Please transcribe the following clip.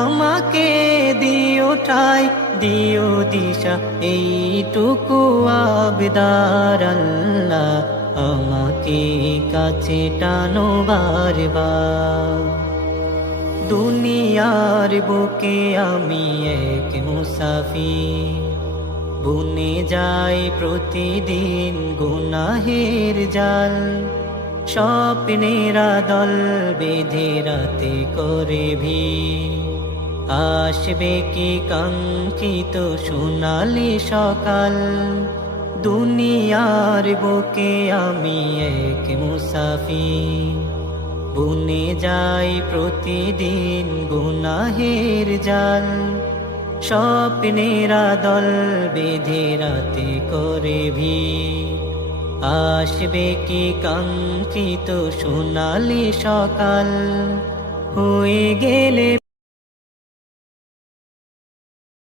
আমাকে দিও ঠাই, দিও দিশা, এইটুকু আবদার আল্লাহ, আমাকে কাছে টানো বারবার। দুনিয়ার বুকে আমি এক মুসাফির, বুনে যাই প্রতিদিন গুনাহের জাল। স্বপ্নেরা দল বেঁধে রাতে করে ভিড়, আসবে কি কাঙ্ক্ষিত সোনালি সকাল। দুনিয়ার বুকে আমি এক মুসাফির, বুনে যাই প্রতিদিন গুনাহের জাল। স্বপ্নেরা দল বেঁধে রাতে করে ভিড়, আসবে কি কাঙ্ক্ষিত সোনালি সকাল। হয়ে গেলে